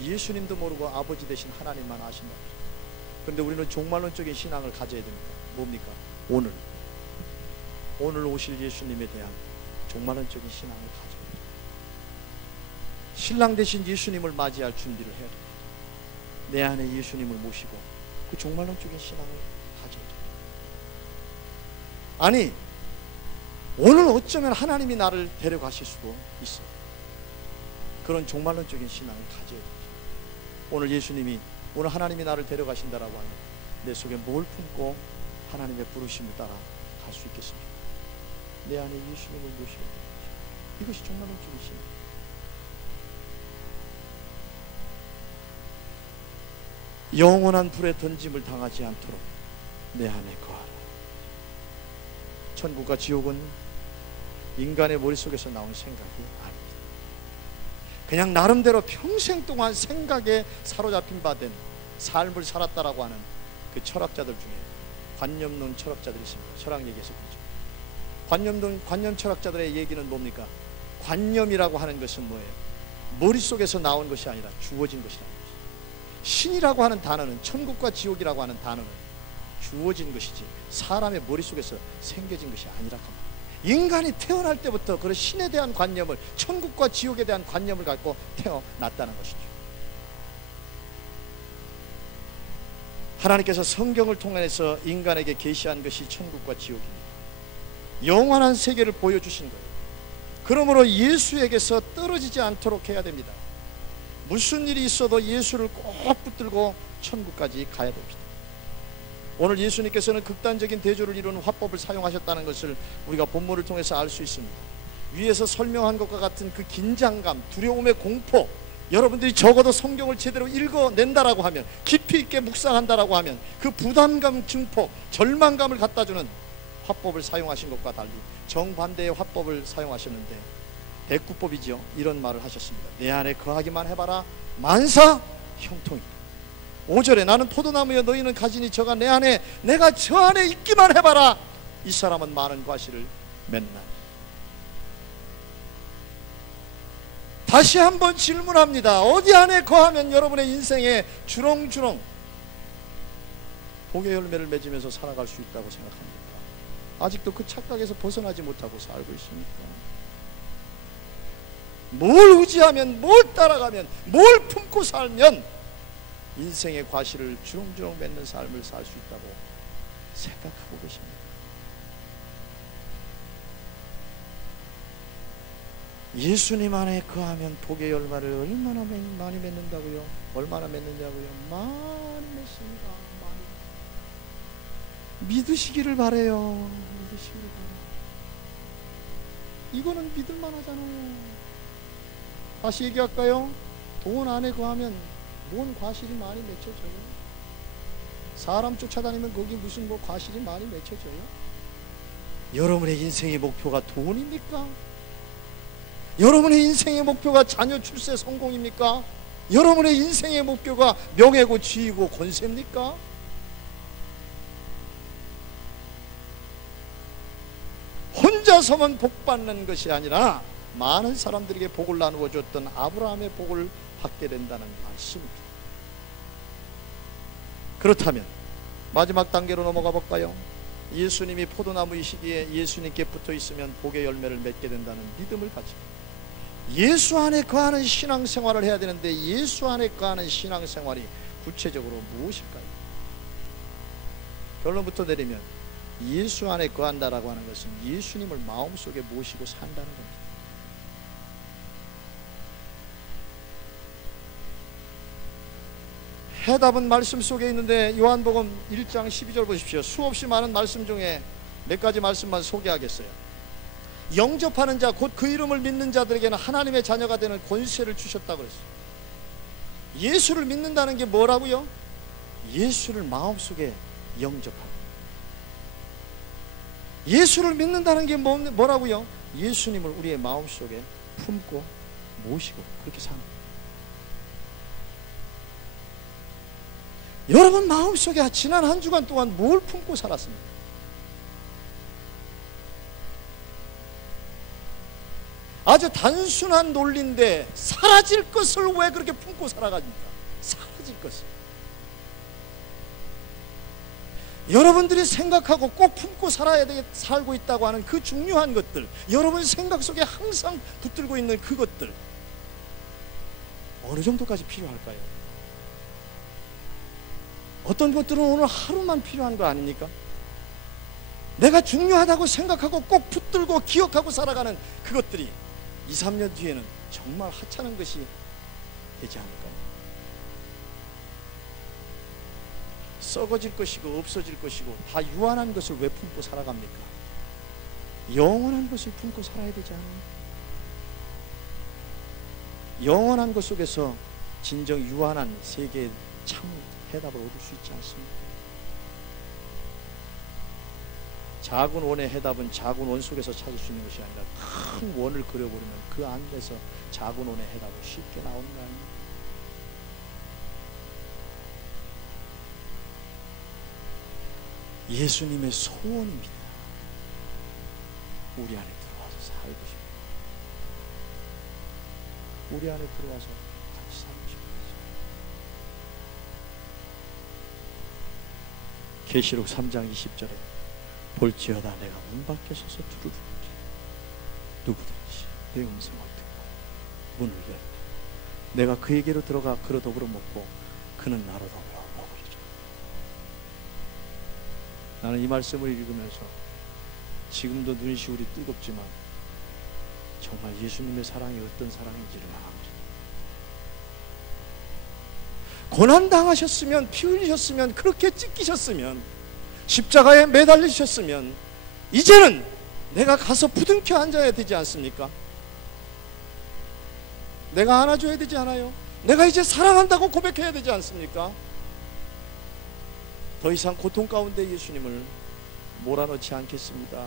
예수님도 모르고 아버지 되신 하나님만 아신다고. 그런데 우리는 종말론적인 신앙을 가져야 됩니다. 뭡니까? 오늘 오실 예수님에 대한 종말론적인 신앙을 가져야 됩니다. 신랑 되신 예수님을 맞이할 준비를 해야 됩니다. 내 안에 예수님을 모시고 그 종말론적인 신앙을 가져야 됩니다. 아니, 오늘 어쩌면 하나님이 나를 데려가실 수도 있어요. 그런 종말론적인 신앙을 가져야 됩니다. 오늘 예수님이, 오늘 하나님이 나를 데려가신다라고 하면 내 속에 뭘 품고 하나님의 부르심을 따라 갈 수 있겠습니까? 내 안에 예수님을 모셔야 됩니다. 이것이 종말론적인 신앙. 영원한 불에 던짐을 당하지 않도록 내 안에 거하라. 천국과 지옥은 인간의 머릿속에서 나온 생각이 아닙니다. 그냥 나름대로 평생 동안 생각에 사로잡힌 바 된 삶을 살았다라고 하는 그 철학자들 중에 관념론 철학자들이 있습니다. 철학 얘기에서 그렇죠. 관념 철학자들의 얘기는 뭡니까? 관념이라고 하는 것은 뭐예요? 머릿속에서 나온 것이 아니라 주어진 것이라는 것이죠. 신이라고 하는 단어는, 천국과 지옥이라고 하는 단어는 주어진 것이지 사람의 머릿속에서 생겨진 것이 아니라고 합니다. 인간이 태어날 때부터 그런 신에 대한 관념을, 천국과 지옥에 대한 관념을 갖고 태어났다는 것이죠. 하나님께서 성경을 통해서 인간에게 계시한 것이 천국과 지옥입니다. 영원한 세계를 보여주신 거예요. 그러므로 예수에게서 떨어지지 않도록 해야 됩니다. 무슨 일이 있어도 예수를 꼭 붙들고 천국까지 가야 됩니다. 오늘 예수님께서는 극단적인 대조를 이루는 화법을 사용하셨다는 것을 우리가 본문을 통해서 알 수 있습니다. 위에서 설명한 것과 같은 그 긴장감, 두려움의 공포, 여러분들이 적어도 성경을 제대로 읽어낸다라고 하면, 깊이 있게 묵상한다라고 하면 그 부담감 증폭, 절망감을 갖다주는 화법을 사용하신 것과 달리 정반대의 화법을 사용하셨는데, 대꾸법이죠. 이런 말을 하셨습니다. 내 안에 거하기만 해봐라, 만사 형통이다. 5절에 나는 포도나무여 너희는 가지니 저가 내 안에, 내가 저 안에 있기만 해봐라, 이 사람은 많은 과실을 맺나니. 다시 한번 질문합니다. 어디 안에 거하면 여러분의 인생에 주렁주렁 복의 열매를 맺으면서 살아갈 수 있다고 생각합니까? 아직도 그 착각에서 벗어나지 못하고 살고 있습니까? 뭘 의지하면, 뭘 따라가면, 뭘 품고 살면 인생의 과실을 주렁주렁 맺는 삶을 살 수 있다고 생각하고 계십니다. 예수님 안에 거하면 복의 열매를 얼마나 많이 맺는다고요? 얼마나 맺느냐고요? 많이 맺습니다. 많이. 믿으시기를 바래요. 믿으시기를 바래요. 이거는 믿을만 하잖아요. 다시 얘기할까요? 돈 안에 거하면 뭔 과실이 많이 맺혀져요? 사람 쫓아다니면 거기 무슨 뭐 과실이 많이 맺혀져요? 여러분의 인생의 목표가 돈입니까? 여러분의 인생의 목표가 자녀 출세 성공입니까? 여러분의 인생의 목표가 명예고 지위고 권세입니까? 혼자서만 복 받는 것이 아니라 많은 사람들에게 복을 나누어 줬던 아브라함의 복을 받게 된다는 말씀입니다. 그렇다면 마지막 단계로 넘어가 볼까요? 예수님이 포도나무이시기에 예수님께 붙어 있으면 복의 열매를 맺게 된다는 믿음을 가지고 예수 안에 거하는 신앙생활을 해야 되는데, 예수 안에 거하는 신앙생활이 구체적으로 무엇일까요? 결론부터 내리면 예수 안에 거한다라고 하는 것은 예수님을 마음속에 모시고 산다는 겁니다. 해답은 말씀 속에 있는데, 요한복음 1장 12절 보십시오. 수없이 많은 말씀 중에 몇 가지 말씀만 소개하겠어요. 영접하는 자, 곧 그 이름을 믿는 자들에게는 하나님의 자녀가 되는 권세를 주셨다고 했어요. 예수를 믿는다는 게 뭐라고요? 예수를 마음속에 영접하는. 예수를 믿는다는 게 뭐라고요? 예수님을 우리의 마음속에 품고 모시고 그렇게 사는 거예요. 여러분 마음속에 지난 한 주간 동안 뭘 품고 살았습니까? 아주 단순한 논리인데 사라질 것을 왜 그렇게 품고 살아갑니까? 사라질 것을. 여러분들이 생각하고 꼭 품고 살고 있다고 하는 그 중요한 것들, 여러분 생각 속에 항상 붙들고 있는 그것들, 어느 정도까지 필요할까요? 어떤 것들은 오늘 하루만 필요한 거 아닙니까? 내가 중요하다고 생각하고 꼭 붙들고 기억하고 살아가는 그것들이 2, 3년 뒤에는 정말 하찮은 것이 되지 않을까요? 썩어질 것이고 없어질 것이고 다 유한한 것을 왜 품고 살아갑니까? 영원한 것을 품고 살아야 되지 않아요? 영원한 것 속에서 진정 유한한 세계의 참 해답을 얻을 수 있지 않습니까? 작은 원의 해답은 작은 원 속에서 찾을 수 있는 것이 아니라 큰 원을 그려버리면 그 안에서 작은 원의 해답이 쉽게 나오는 거 아닙니까? 예수님의 소원입니다. 우리 안에 들어와서 살고 싶어요. 우리 안에 들어와서 같이 살고 싶어요. 계시록 3장 20절에 볼지어다 내가 문 밖에 서서 두루두루 누구든지 내 음성을 듣고 문을 열고 내가 그에게로 들어가 그로 더불어 먹고 그는 나로 더불어 먹으리라. 나는 이 말씀을 읽으면서 지금도 눈시울이 뜨겁지만 정말 예수님의 사랑이 어떤 사랑인지를 압니다. 고난당하셨으면, 피 흘리셨으면, 그렇게 찢기셨으면, 십자가에 매달리셨으면 이제는 내가 가서 부둥켜 앉아야 되지 않습니까? 내가 안아줘야 되지 않아요? 내가 이제 사랑한다고 고백해야 되지 않습니까? 더 이상 고통 가운데 예수님을 몰아넣지 않겠습니다.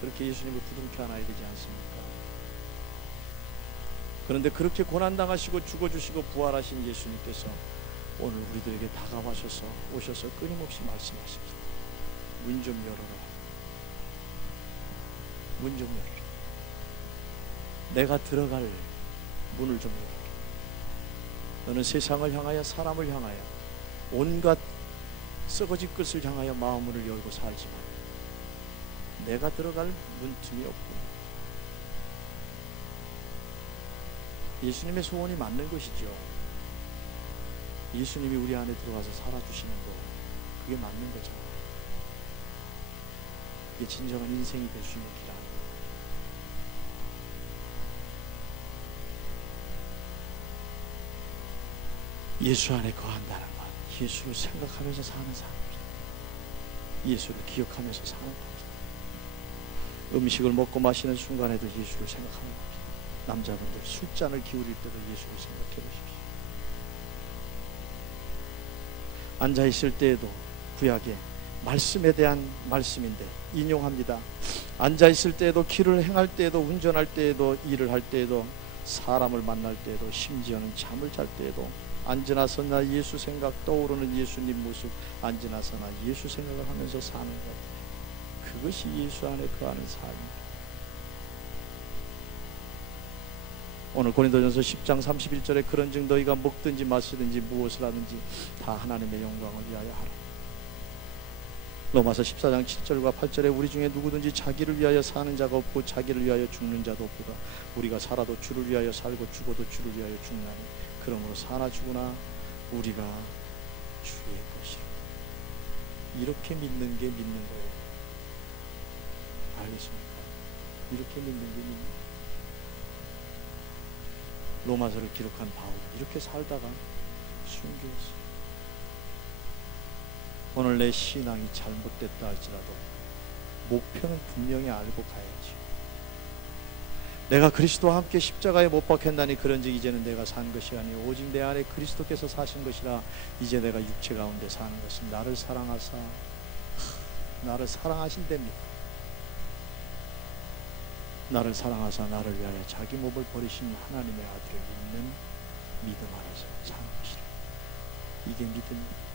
그렇게 예수님을 부둥켜 안아야 되지 않습니까? 그런데 그렇게 고난당하시고 죽어주시고 부활하신 예수님께서 오늘 우리들에게 오셔서 끊임없이 말씀하십니다. 문 좀 열어라. 문 좀 열어라. 내가 들어갈 문을 좀 열어라. 너는 세상을 향하여, 사람을 향하여, 온갖 썩어질 것을 향하여 마음문을 열고 살지만 내가 들어갈 문틈이 없고, 예수님의 소원이 맞는 것이죠. 예수님이 우리 안에 들어가서 살아주시는 거, 그게 맞는 거잖아요. 이게 진정한 인생이 될 수 있는 길 아닙니까? 예수 안에 거한다는 것, 예수를 생각하면서 사는 삶입니다. 예수를 기억하면서 사는 겁니다. 음식을 먹고 마시는 순간에도 예수를 생각하는 겁니다. 남자분들 술잔을 기울일 때도 예수를 생각해 보십시오. 앉아있을 때에도 구약에 말씀에 대한 말씀인데 인용합니다. 앉아있을 때에도, 길을 행할 때에도, 운전할 때에도, 일을 할 때에도, 사람을 만날 때에도, 심지어는 잠을 잘 때에도 앉으나 서나 예수 생각, 떠오르는 예수님 모습, 앉으나 서나 예수 생각을 하면서 사는 것, 그것이 예수 안에 거하는 삶입니다. 오늘 고린도전서 10장 31절에 그런즉 너희가 먹든지 마시든지 무엇을 하든지 다 하나님의 영광을 위하여 하라. 로마서 14장 7절과 8절에 우리 중에 누구든지 자기를 위하여 사는 자가 없고 자기를 위하여 죽는 자도 없도다. 우리가 살아도 주를 위하여 살고 죽어도 주를 위하여 죽나니 그러므로 사나 죽으나 우리가 주의 것이라. 이렇게 믿는 게 믿는 거예요. 알겠습니까? 이렇게 믿는 게 믿는 거예요. 로마서를 기록한 바울, 이렇게 살다가 순교했어요. 오늘 내 신앙이 잘못됐다 할지라도 목표는 분명히 알고 가야지. 내가 그리스도와 함께 십자가에 못 박혔나니 그런즉 이제는 내가 산 것이 아니요 오직 내 안에 그리스도께서 사신 것이라. 이제 내가 육체 가운데 사는 것은 나를 사랑하사 나를 사랑하신답니다. 나를 사랑하사 나를 위하여 자기 몸을 버리신 하나님의 아들을 믿는 믿음 안에서 사는 것이라. 이게 믿음입니다.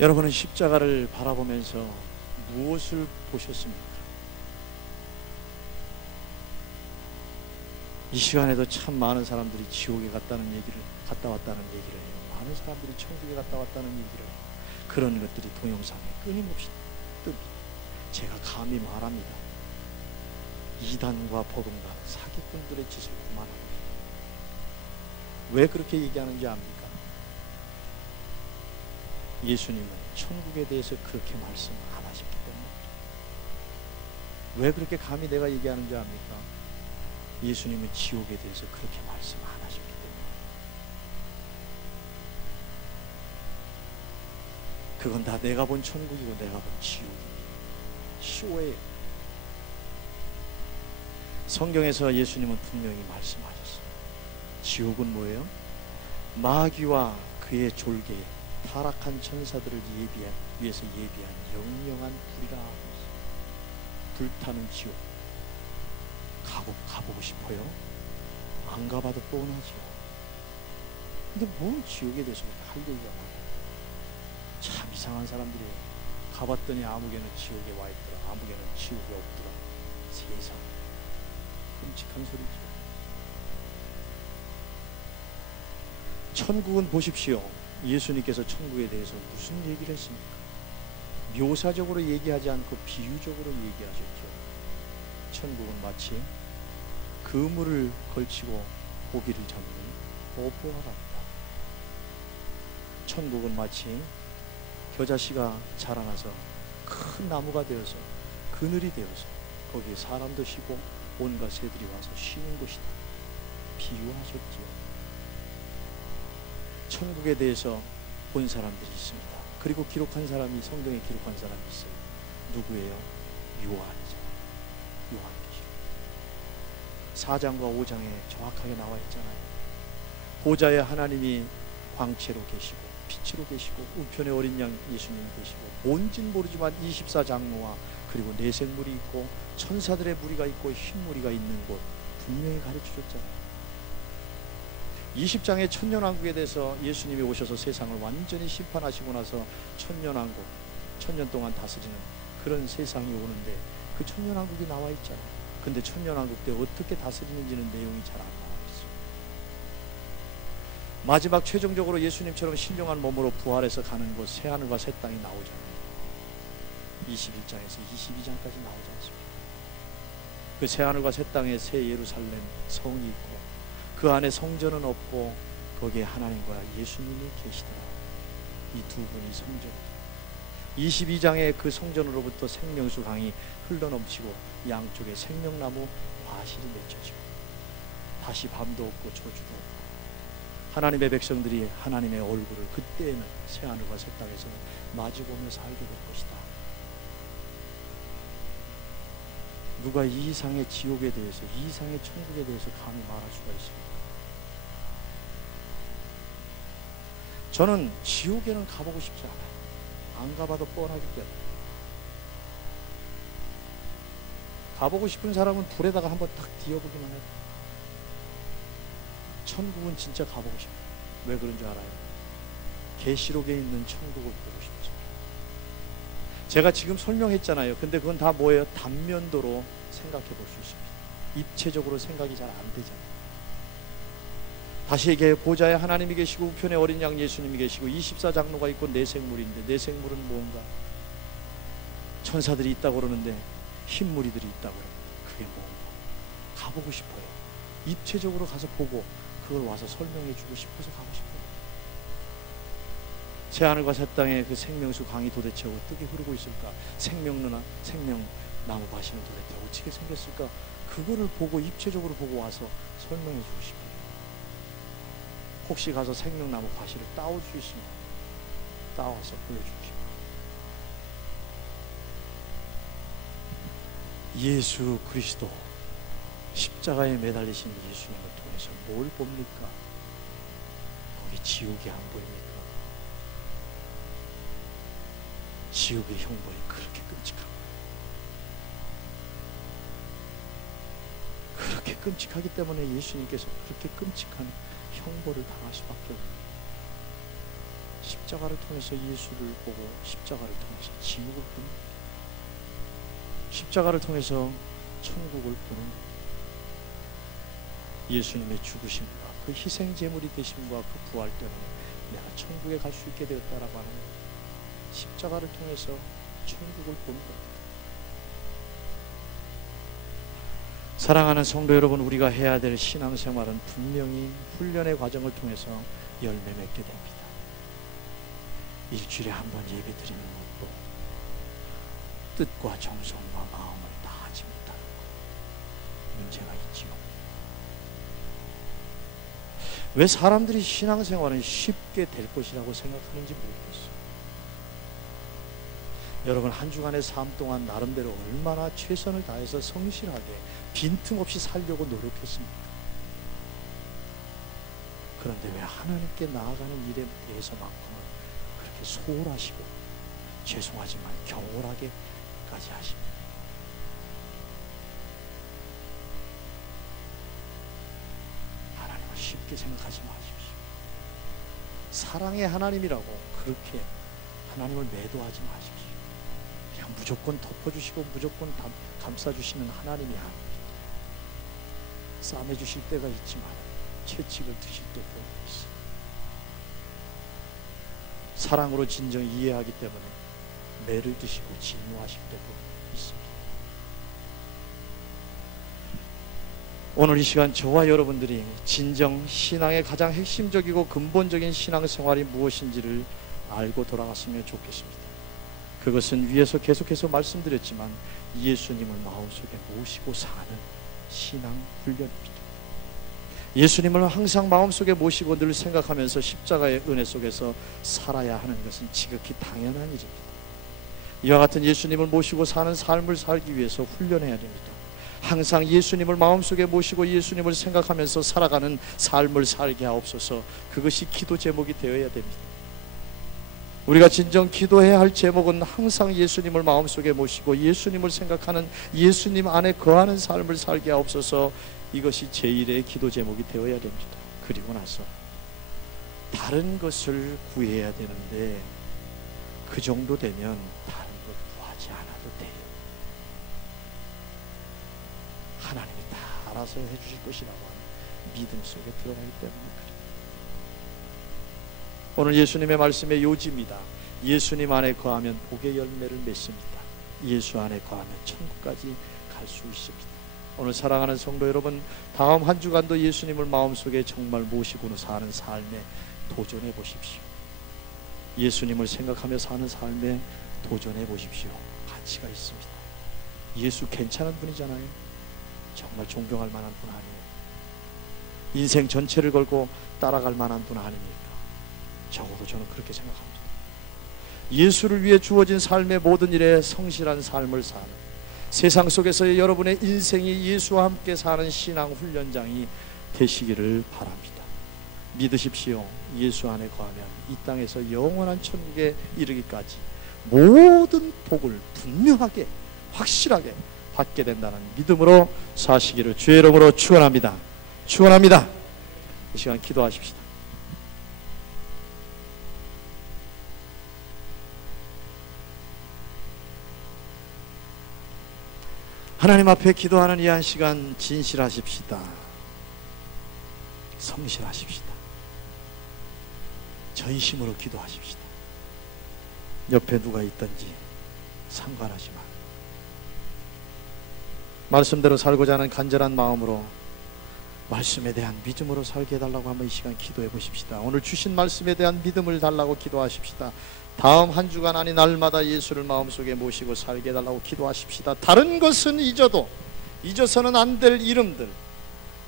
여러분은 십자가를 바라보면서 무엇을 보셨습니까? 이 시간에도 참 많은 사람들이 지옥에 갔다 왔다는 얘기를 해요. 많은 사람들이 천국에 갔다 왔다는 얘기를 해요. 그런 것들이 동영상에 끊임없이 뜹니다. 제가 감히 말합니다. 이단과 버금가 사기꾼들의 짓을 그만합니다. 왜 그렇게 얘기하는지 압니까? 예수님은 천국에 대해서 그렇게 말씀 안 하셨기 때문에. 왜 그렇게 감히 내가 얘기하는지 압니까? 예수님은 지옥에 대해서 그렇게 말씀 안 하셨기 때문에. 그건 다 내가 본 천국이고 내가 본 지옥입니다. 쇼예요. 성경에서 예수님은 분명히 말씀하셨어요. 지옥은 뭐예요? 마귀와 그의 졸개, 타락한 천사들을 위해서 예비한 영영한 불이라. 불타는 지옥. 가보고 싶어요? 안 가봐도 뻔하죠. 근데 뭔 지옥에 대해서 할 얘기가 많아요. 참 이상한 사람들이에요. 가봤더니 아무개는 지옥에 와 있더라, 아무개는 지옥에 없더라. 세상 끔찍한 소리죠. 천국은 보십시오. 예수님께서 천국에 대해서 무슨 얘기를 했습니까? 묘사적으로 얘기하지 않고 비유적으로 얘기하셨죠. 천국은 마치 그물을 걸치고 고기를 잡는 어부와 같다. 천국은 마치 겨자씨가 자라나서 큰 나무가 되어서 그늘이 되어서 거기에 사람도 쉬고 온갖 새들이 와서 쉬는 곳이다. 비유하셨지요. 천국에 대해서 본 사람들이 있습니다. 그리고 기록한 사람이, 성경에 기록한 사람이 있어요. 누구예요? 요한이죠. 요한계시록 4장과 5장에 정확하게 나와 있잖아요. 보좌에 하나님이 광채로 계시고 빛으로 계시고 우편에 어린 양 예수님이 계시고 뭔진 모르지만 24장로와 그리고 내생물이 있고 천사들의 무리가 있고 흰 무리가 있는 곳 분명히 가르쳐줬잖아요. 20장의 천년왕국에 대해서 예수님이 오셔서 세상을 완전히 심판하시고 나서 천년왕국, 천년 동안 다스리는 그런 세상이 오는데 그 천년왕국이 나와 있잖아요. 근데 천년왕국 때 어떻게 다스리는지는 내용이 잘 안 나와 있어요. 마지막 최종적으로 예수님처럼 신령한 몸으로 부활해서 가는 곳 새하늘과 새 땅이 나오잖아요. 21장에서 22장까지 나오지 않습니까? 그 새하늘과 새 땅에 새 예루살렘 성이 있고 그 안에 성전은 없고 거기에 하나님과 예수님이 계시더라. 이 두 분이 성전이다. 22장에 그 성전으로부터 생명수 강이 흘러넘치고 양쪽에 생명나무 과실이 맺혀지고 다시 밤도 없고 저주도 없고 하나님의 백성들이 하나님의 얼굴을 그때에는 새하늘과 새 땅에서 마주보며 살게 될 것이다. 누가 이 이상의 지옥에 대해서, 이 이상의 천국에 대해서 감히 말할 수가 있습니까? 저는 지옥에는 가보고 싶지 않아요. 안 가봐도 뻔하기 때문에. 가보고 싶은 사람은 불에다가 한번 딱 뒤어보기만 해요. 천국은 진짜 가보고 싶어요. 왜 그런 줄 알아요? 계시록에 있는 천국을 보고 싶어서. 제가 지금 설명했잖아요. 근데 그건 다 뭐예요? 단면도로 생각해 볼 수 있습니다. 입체적으로 생각이 잘 안 되잖아요. 다시 얘기해요. 보좌에 하나님이 계시고 우편에 어린 양 예수님이 계시고 24장로가 있고 네 생물인데, 네 생물은 뭔가? 천사들이 있다고 그러는데 흰 무리들이 있다고 해요. 그게 뭔가? 가보고 싶어요. 입체적으로 가서 보고 그걸 와서 설명해 주고 싶어서 가고 싶어요. 새하늘과 새 땅에 그 생명수 강이 도대체 어떻게 흐르고 있을까? 생명나무 과실은 도대체 어떻게 생겼을까? 그거를 보고 입체적으로 보고 와서 설명해 주고 싶어요. 혹시 가서 생명나무 과실을 따올 수 있으면 따와서 보여주고 싶어요. 예수 그리스도 십자가에 매달리신 예수님을 통해서 뭘 봅니까? 거기 지옥이 안 보입니까? 지옥의 형벌이 그렇게 끔찍한 거예요. 그렇게 끔찍하기 때문에 예수님께서 그렇게 끔찍한 형벌을 당할 수밖에 없는, 십자가를 통해서 예수를 보고 십자가를 통해서 지옥을 보는, 십자가를 통해서 천국을 보는, 예수님의 죽으심과 그 희생 제물이 되심과 그 부활 때문에 내가 천국에 갈 수 있게 되었다라고 하는 거죠. 십자가를 통해서 천국을 보는 겁니다. 사랑하는 성도 여러분, 우리가 해야 될 신앙생활은 분명히 훈련의 과정을 통해서 열매 맺게 됩니다. 일주일에 한 번 예배 드리는 것도 뜻과 정성과 마음을 다하지 못하는 것, 문제가 있지요. 왜 사람들이 신앙생활은 쉽게 될 것이라고 생각하는지 모르겠어요. 여러분, 한 주간의 삶 동안 나름대로 얼마나 최선을 다해서 성실하게 빈틈없이 살려고 노력했습니까? 그런데 왜 하나님께 나아가는 일에 대해서만큼은 그렇게 소홀하시고 죄송하지만 경홀하게까지 하십니까? 하나님을 쉽게 생각하지 마십시오. 사랑의 하나님이라고 그렇게 하나님을 매도하지 마십시오. 그냥 무조건 덮어주시고 무조건 감싸주시는 하나님이 아닙니다. 싸매주실 때가 있지만 채찍을 드실 때도 있어요. 사랑으로 진정 이해하기 때문에 매를 드시고 진노하실 때도 있습니다. 오늘 이 시간 저와 여러분들이 진정 신앙의 가장 핵심적이고 근본적인 신앙생활이 무엇인지를 알고 돌아갔으면 좋겠습니다. 그것은 위에서 계속해서 말씀드렸지만 예수님을 마음속에 모시고 사는 신앙 훈련입니다. 예수님을 항상 마음속에 모시고 늘 생각하면서 십자가의 은혜 속에서 살아야 하는 것은 지극히 당연한 일입니다. 이와 같은 예수님을 모시고 사는 삶을 살기 위해서 훈련해야 됩니다. 항상 예수님을 마음속에 모시고 예수님을 생각하면서 살아가는 삶을 살게 하옵소서. 그것이 기도 제목이 되어야 됩니다. 우리가 진정 기도해야 할 제목은 항상 예수님을 마음속에 모시고 예수님을 생각하는, 예수님 안에 거하는 삶을 살게 하옵소서. 이것이 제1의 기도 제목이 되어야 됩니다. 그리고 나서 다른 것을 구해야 되는데 그 정도 되면 다른 것 구하지 않아도 돼요. 하나님이 다 알아서 해주실 것이라고 하는 믿음 속에 들어가기 때문에 그래요. 오늘 예수님의 말씀의 요지입니다. 예수님 안에 거하면 복의 열매를 맺습니다. 예수 안에 거하면 천국까지 갈 수 있습니다. 오늘 사랑하는 성도 여러분, 다음 한 주간도 예수님을 마음속에 정말 모시고 사는 삶에 도전해 보십시오. 예수님을 생각하며 사는 삶에 도전해 보십시오. 가치가 있습니다. 예수 괜찮은 분이잖아요. 정말 존경할 만한 분 아니에요. 인생 전체를 걸고 따라갈 만한 분 아닙니까? 적어도 저는 그렇게 생각합니다. 예수를 위해 주어진 삶의 모든 일에 성실한 삶을 사는, 세상 속에서의 여러분의 인생이 예수와 함께 사는 신앙 훈련장이 되시기를 바랍니다. 믿으십시오. 예수 안에 거하면 이 땅에서 영원한 천국에 이르기까지 모든 복을 분명하게 확실하게 받게 된다는 믿음으로 사시기를 주의 이름으로 축원합니다. 축원합니다. 이 시간 기도하십시다. 하나님 앞에 기도하는 이 한 시간 진실하십시다. 성실하십시다. 전심으로 기도하십시다. 옆에 누가 있든지 상관하지 마. 말씀대로 살고자 하는 간절한 마음으로 말씀에 대한 믿음으로 살게 해달라고 한번 이 시간 기도해 보십시다. 오늘 주신 말씀에 대한 믿음을 달라고 기도하십시다. 다음 한 주간 아닌 날마다 예수를 마음속에 모시고 살게 해달라고 기도하십시다. 다른 것은 잊어서는 안 될 이름들,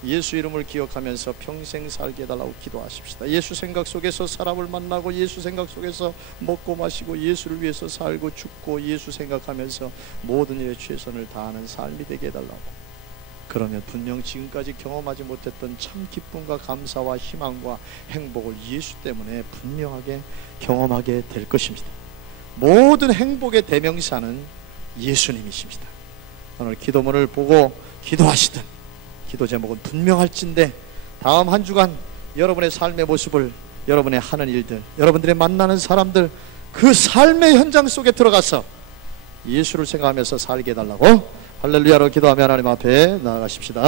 예수 이름을 기억하면서 평생 살게 해달라고 기도하십시다. 예수 생각 속에서 사람을 만나고 예수 생각 속에서 먹고 마시고 예수를 위해서 살고 죽고 예수 생각하면서 모든 일에 최선을 다하는 삶이 되게 해달라고. 그러면 분명 지금까지 경험하지 못했던 참 기쁨과 감사와 희망과 행복을 예수 때문에 분명하게 경험하게 될 것입니다. 모든 행복의 대명사는 예수님이십니다. 오늘 기도문을 보고 기도하시든 기도 제목은 분명할진데 다음 한 주간 여러분의 삶의 모습을, 여러분의 하는 일들, 여러분들의 만나는 사람들, 그 삶의 현장 속에 들어가서 예수를 생각하면서 살게 해달라고 할렐루야로 기도하며 하나님 앞에 나아가십시다.